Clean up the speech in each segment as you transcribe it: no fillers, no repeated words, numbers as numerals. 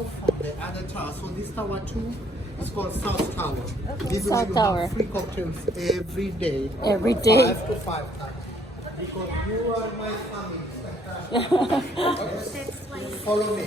go from the other tower. So this tower 2 is called South Tower. This is where South you Tower. have free cocktails every day. Every day. 5 to 5:30. Because you are my family. Follow me.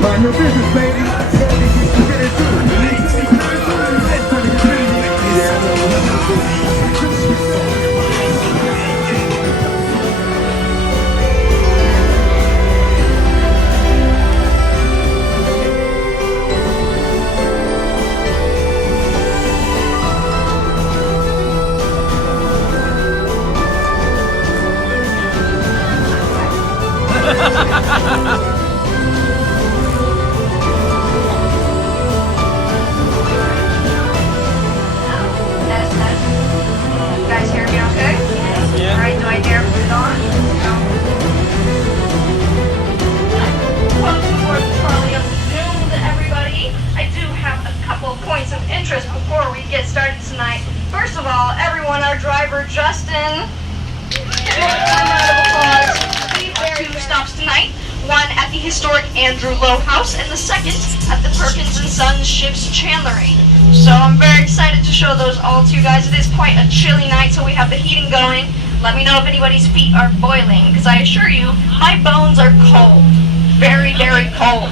Mind your business, lady. Before we get started tonight, first of all, everyone, our driver Justin. Two stops tonight. One at the historic Andrew Lowe House, and the second at the Perkins and Sons Ship's Chandlery. So I'm very excited to show those all to you guys. It is quite a chilly night, so we have the heating going. Let me know if anybody's feet are boiling, because I assure you, my bones are cold. Very, very cold.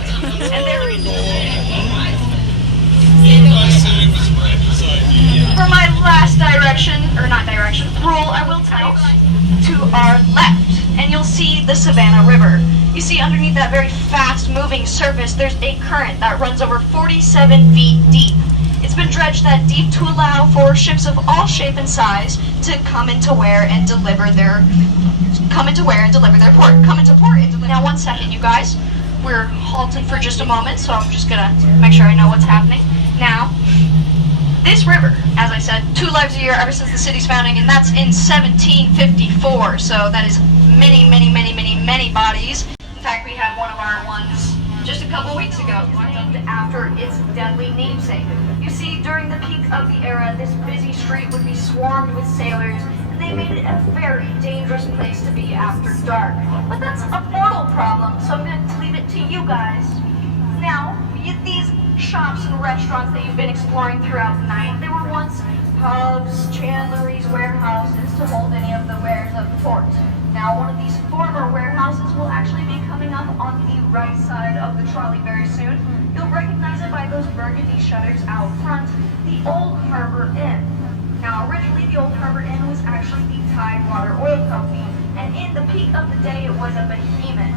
And they're for my last rule, I will tell you to our left, and you'll see the Savannah River. You see underneath that very fast-moving surface, there's a current that runs over 47 feet deep. It's been dredged that deep to allow for ships of all shape and size to come into where and deliver their port. Now, 1 second, you guys. We're halted for just a moment, so I'm just gonna make sure I know what's happening. Now, this river, as I said, 2 lives a year ever since the city's founding, and that's in 1754. So that is many, many, many, many, many bodies. In fact, we had one of our ones just a couple weeks ago, named after its deadly namesake. You see, during the peak of the era, this busy street would be swarmed with sailors, and they made it a very dangerous place to be after dark. But that's a mortal problem, so I'm going to leave it to you guys. Now, these shops and restaurants that you've been exploring throughout the night, they were once pubs, chandleries, warehouses to hold any of the wares of the port. Now, one of these former warehouses will actually be coming up on the right side of the trolley very soon. You'll recognize it by those burgundy shutters out front, the Old Harbor Inn. Now, originally, the Old Harbor Inn was actually the Tidewater Oil Company, and in the peak of the day, it was a behemoth.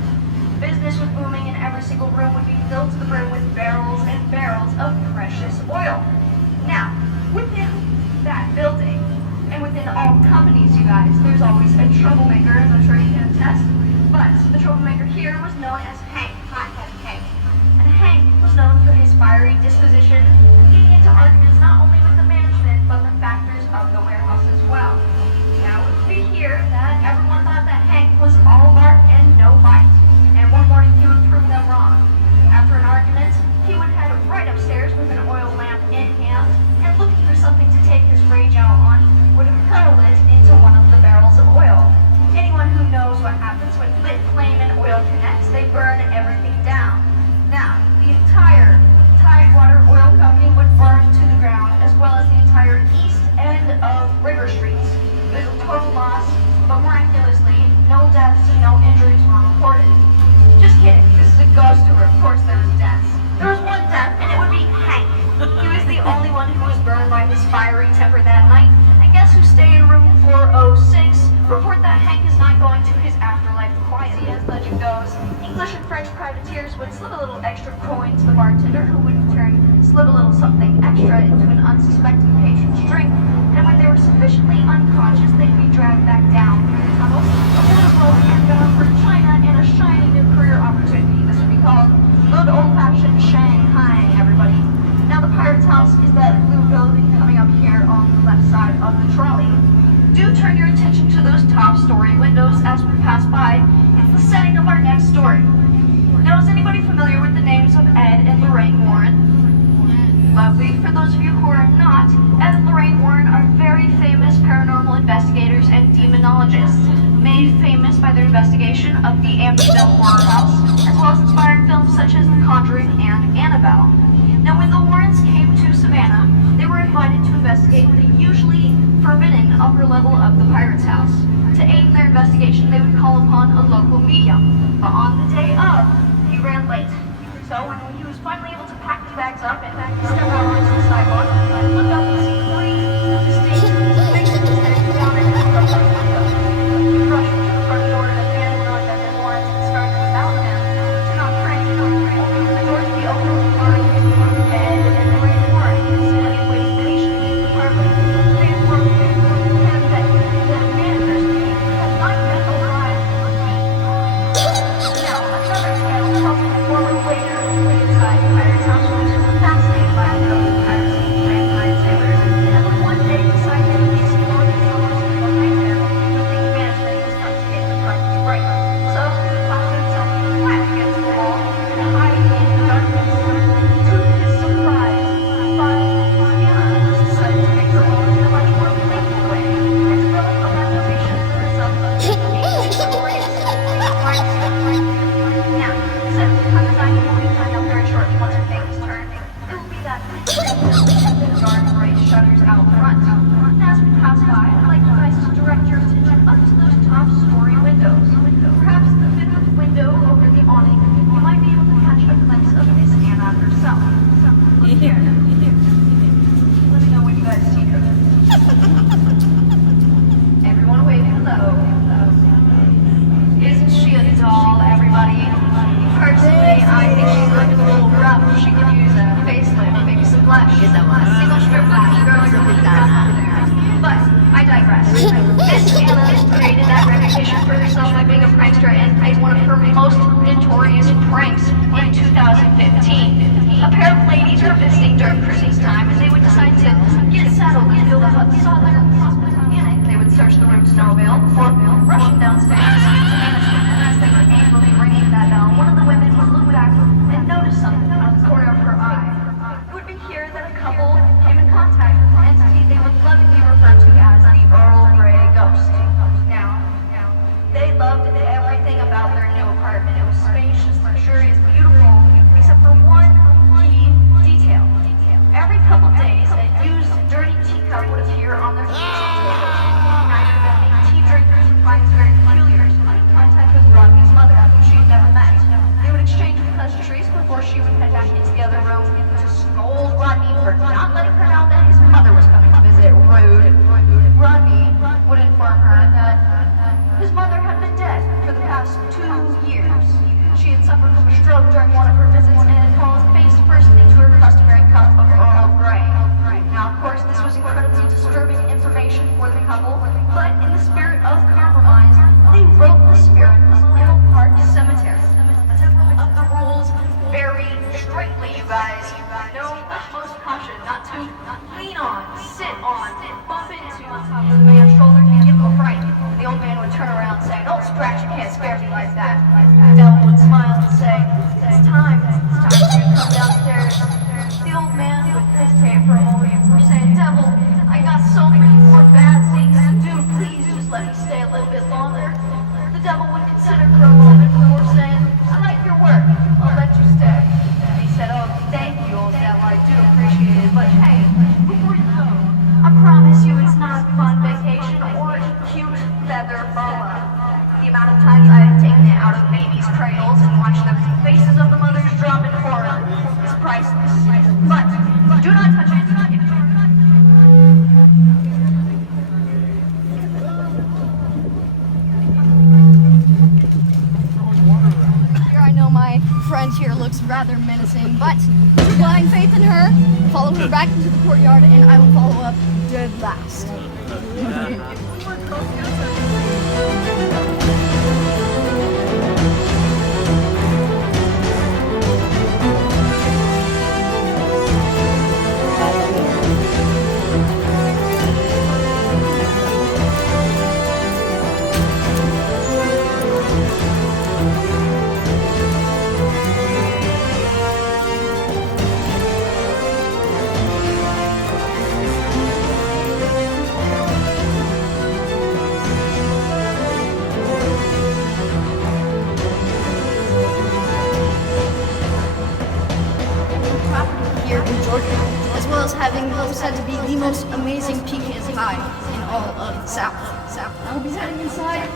Business was booming, and every single room would be filled to the brim with barrels and barrels of precious oil. Now, within that building, and within all companies, you guys, there's always a troublemaker, as I'm sure you can test, but the troublemaker here was known as Hank, Hot-Headed Hank. And Hank was known for his fiery disposition, getting into arguments not only with the management, but the factors of the warehouse as well. Now, it would be here that everyone thought that Hank was all bark and no bite, and one morning he would prove them wrong. After an argument, he would head right upstairs with an oil lamp in hand, and looking for something to take his rage out on, would hurl it into one of the barrels of oil. Anyone who knows what happens when lit flame and oil connects, they burn everything down. Now, the entire Tidewater Oil Company would burn to the ground, as well as the entire east end of River Streets. It was a total loss, but miraculously, no deaths and no injuries were reported. Just kidding, this is a ghost tour, of course there was deaths. There was one death, and it would be Hank. He was the only one who was burned by his fiery temper that night, and guess who stayed in room 406? Report that Hank is not going to his afterlife quietly. As legend goes, English and French privateers would slip a little extra coin to the bartender, who would in turn slip a little something extra into an unsuspecting patron's drink, and when they were sufficiently unconscious, they'd be dragged back down through the tunnels, available and bound for China and a shiny new career opportunity. This would be called good old-fashioned Shanghai, everybody. Now, the Pirate's House is that blue building coming up here on the left side of the trolley. Do turn your attention to those top story windows as we pass by. It's the setting of our next story. Now, is anybody familiar with the names of Ed and Lorraine Warren? Lovely. For those of you who are not, Ed and Lorraine Warren are very famous paranormal investigators and demonologists, made famous by their investigation of the Amityville Horror House, as well as inspiring films such as The Conjuring and Annabelle. Now, when the Warrens came to Savannah, they were invited to investigate the usually forbidden upper level of the Pirate's House. To aid in their investigation, they would call upon a local medium. But on the day of, he ran late. So when he was finally able to pack his bags up and step out onto the sidewalk, look up and see three distinct figures heading down at him from the window. He rushed to the front door and again knowing that the Warrens had started without him, did not crank, only for the door to be opened to find Ed and Lorraine Warren sitting and waiting patiently in the parlor. They informed him that the manager's team had not yet arrived. Now, another tale tells of a former waiter inside the Pirate's House who was fascinated by the piracy and vampire sailors, and when one day decided to explore the tunnels behind him, the management was not to get the prices right. So he found himself flat against the wall and hiding in the darkness. To his surprise, Savannah decided to make her own in a much more playful way and develop a reputation for herself of being eeriest. Now, so on the dining will be coming up very shortly once we take this turn. It will be that dark bright shutters out front. And as we pass by, I'd like you guys to direct your attention up to those top story windows. Perhaps the fifth window over the awning, you might be able to catch a glimpse of Miss Anna herself. Look here. Let me know when you guys see her. Everyone wave hello. Isn't she a doll, everybody? Personally, I think she's looking a little rough. She could use a facelift, maybe some blush. A single strip lash girl is really rough over there. But I digress. Miss Anna created that reputation for herself by being a prankster and played one of her most notorious pranks in 2015. A pair of ladies were visiting during Christmas time, and they would decide to get settled and feel the southern hospitality. They would search the room to no avail before rushing downstairs to speak to management. And as they were angrily ringing that bell, one of the women would look back and notice something out of the corner of her eye. It would be here that a couple came in contact with an entity they would lovingly refer to as the Earl Grey Ghost. Now, they loved everything about their new apartment. It was spacious, luxurious, beautiful, except for one key detail. Every couple days, a used, dirty teacup would appear on their kitchen table. Neither of them being tea drinkers and finds very peculiar, contact with Rodney's mother, whom she had never met. They would exchange pleasantries before she would head back into the other room to scold Rodney for not letting her know that his mother was coming to visit. Rude. Rodney would inform her that his mother had been dead for the past 2 years. She had suffered from a stroke menacing, but blind faith in her, follow her back into the courtyard, and I will follow up dead last. Here in Georgia, as well as having what was said to be the most amazing pecan pie in all of the South. I will be heading inside.